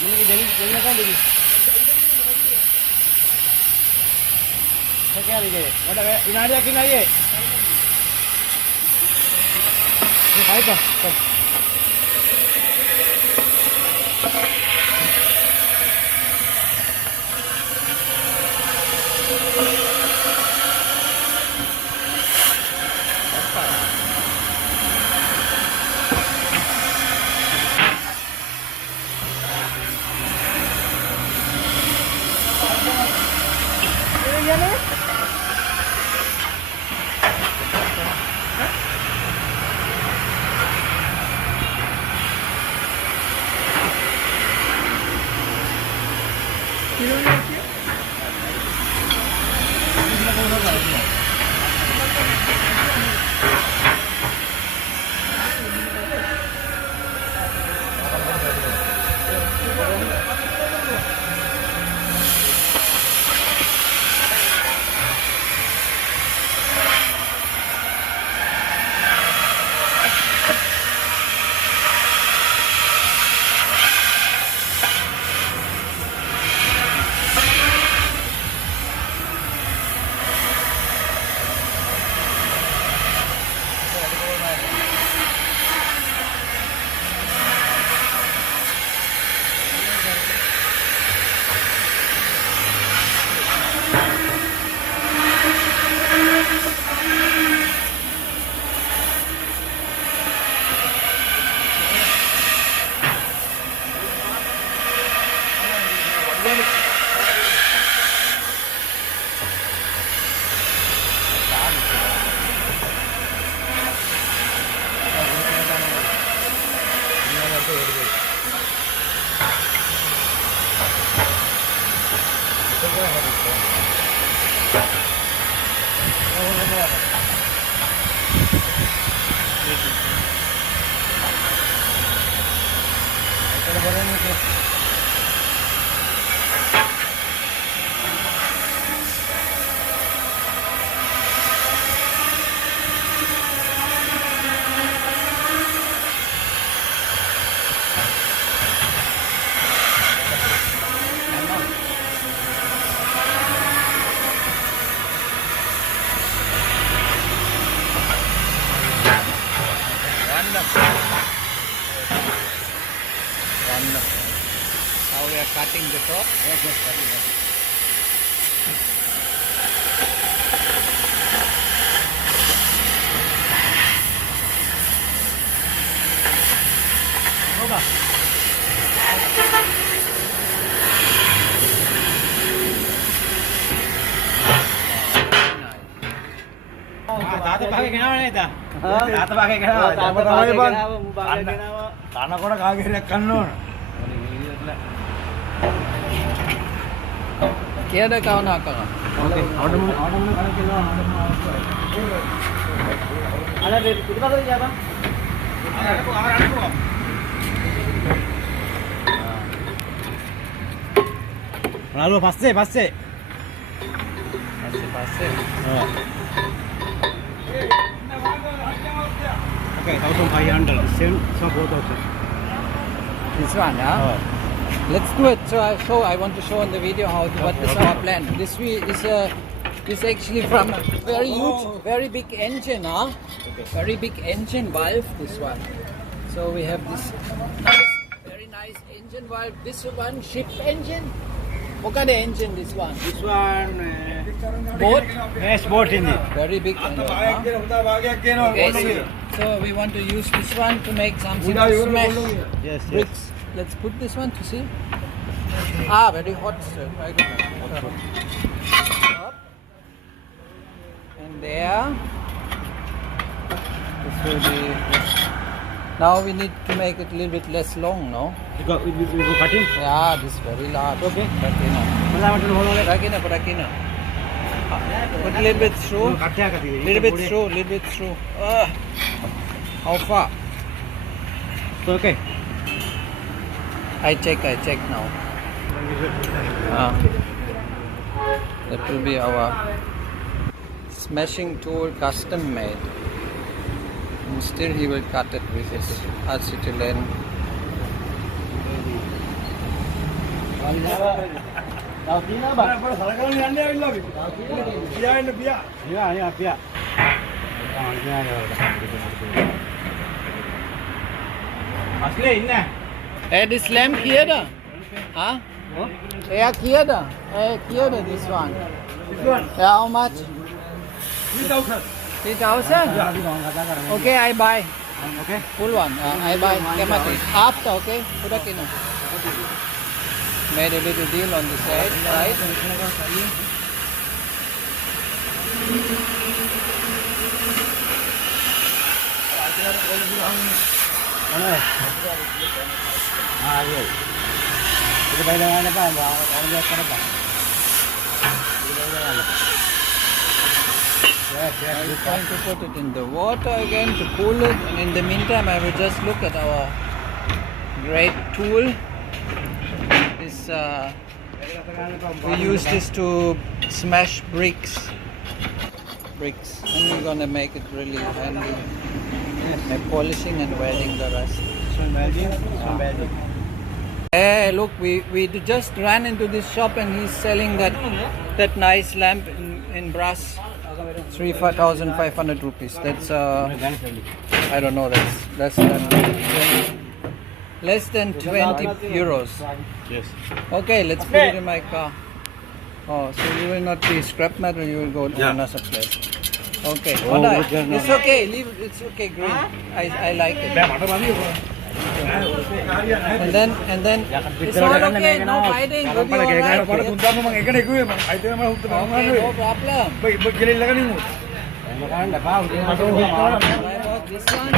Ini jadi kan jadi. Sekali je. Ada ini ada kena je. Ini baik tak? Now we are cutting the top. Yes, cutting it. තාත භාගේ ගෙනාව නේද? තාත භාගේ ගෙනාව. තාත භාගේ බං. ගෙනාව මු භාගේ ගෙනාව. කනකොට කාගේරයක් කන්න ඕන. Kira kau nak kau? Okey. Order kalau kilo ada di kita baru siapa? Ada. Lalu pasti. Pasti. Okay, $1,500. Same, so both of them. This one, yeah. Let's do it. So I want to show in the video what is our plan. This is actually from a very big engine, huh? Very big engine valve. This one. So we have this very nice engine valve. This one ship engine. What kind of engine? This one. This one, Boat. yes, boat in it. Very big engine. Huh? Okay, so we want to use this one to make something to smash Yes, bricks. Let's put this one to see. Very hot, sir. Very good. Up. And there. This will be. Now we need to make it a little bit less long, no? We go cutting? Yeah, this is very large. Okay. Put a little bit through. Little bit through. How far? Okay. I check now. That will be our smashing tool, custom made. And still he will cut it with his acetylene. Tahu Cina bang? Iya, pihak. Asli ini. This lamp here da? Huh? Yeah, here da. Here da, this one. This one, Yeah, how much? 3,000. 3,000? Okay, I buy. Oke. Full one. I buy. Kemati. After, okay? Put it in. Made a little deal on the side, right? Mana? Iya. Kita bayar apa? Orang lihat apa? I'm trying to put it in the water again to cool it, and in the meantime I will just look at our great tool. This we use this to smash bricks, and we're gonna make it really handy by polishing and welding the rest. Some welding. Hey, look, we just ran into this shop and he's selling that nice lamp in brass. 3,500 rupees. That's I don't know. That's less than 20 euros. Yes. Okay, let's put it in my car. Oh, so you will not be scrap metal. You will go to another place. Okay. Oh, Alright. okay, no. It's okay. Leave it. It's okay. Green. I like it. And then it's all okay. No fighting. Good, you all right? Okay, no problem. This one.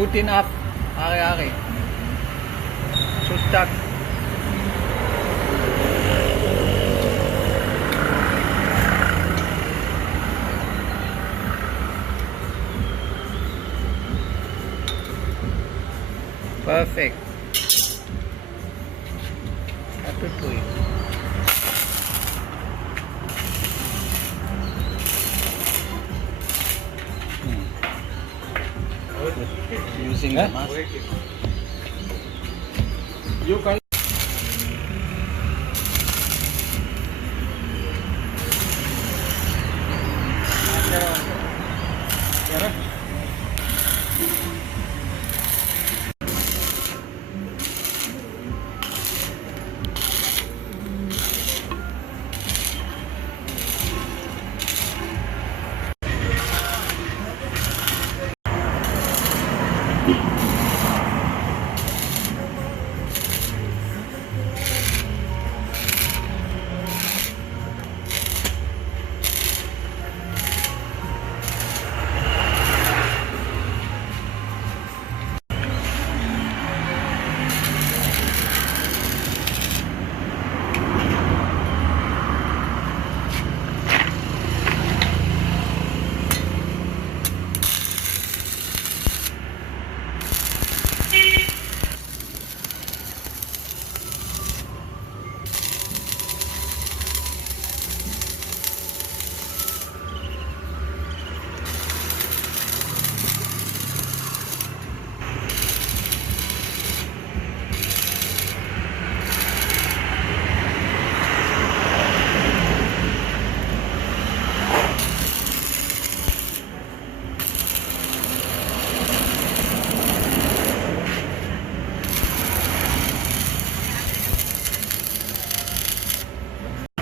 Good enough. Ari. Sustak. Perfect. Atutuy. Using the mask. You can.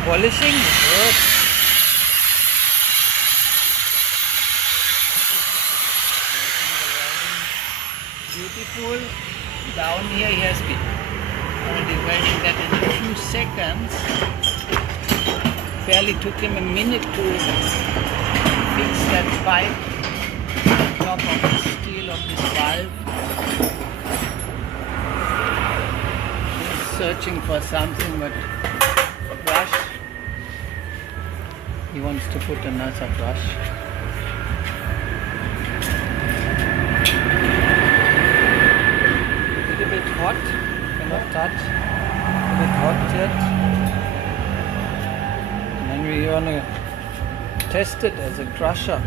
polishing. Good. Beautiful. Down here he has been already welding that in a few seconds. Barely took him a minute to fix that pipe on top of the steel of this valve. He's searching for something, but a brush. He wants to put another brush. A bit hot, cannot touch. A bit hot yet. And then we want to test it as a crusher.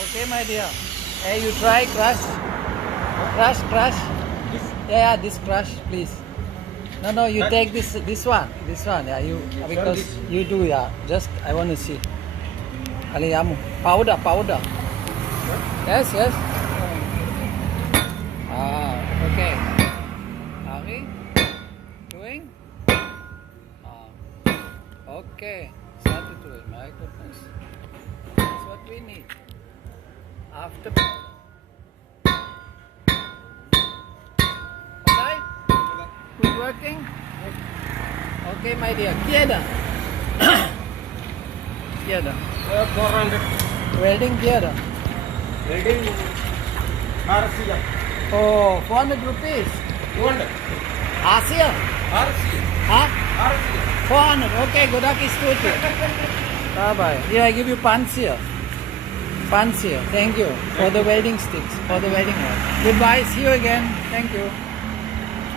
Okay, my dear. Hey, you try crush. Crush. Yeah, this crush, please. No, you take this one. Yeah, you because you do, yeah. Just I want to see. Aluminium powder. Yes. Okay. Ari, doing? Okay. Started to it. My goodness. That's what we need. After. Alright? Good working? Okay, my dear. Quieta. 400. Welding quieta. Welding. RC. Oh, 400 rupees. 200. Asia? RC. Huh? RC. 400. Okay, good luck is good. Bye-bye. Here, I give you pants here. Thank you for the welding sticks, for the welding rod. Goodbye, see you again. Thank you.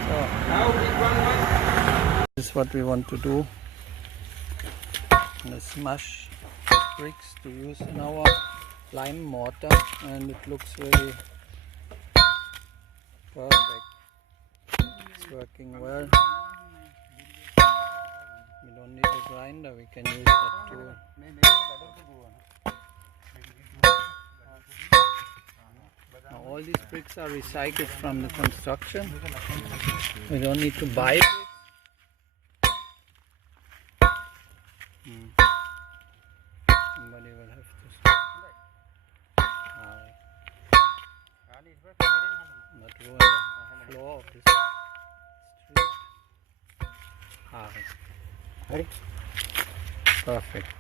So, Now big one. this is what we want to do. The smash bricks to use in our lime mortar, and it looks really perfect. It's working well. We don't need a grinder, we can use that tool. Now all these bricks are recycled from the construction. We don't need to buy bricks. Somebody will have to not ruin the floor of this street. Perfect.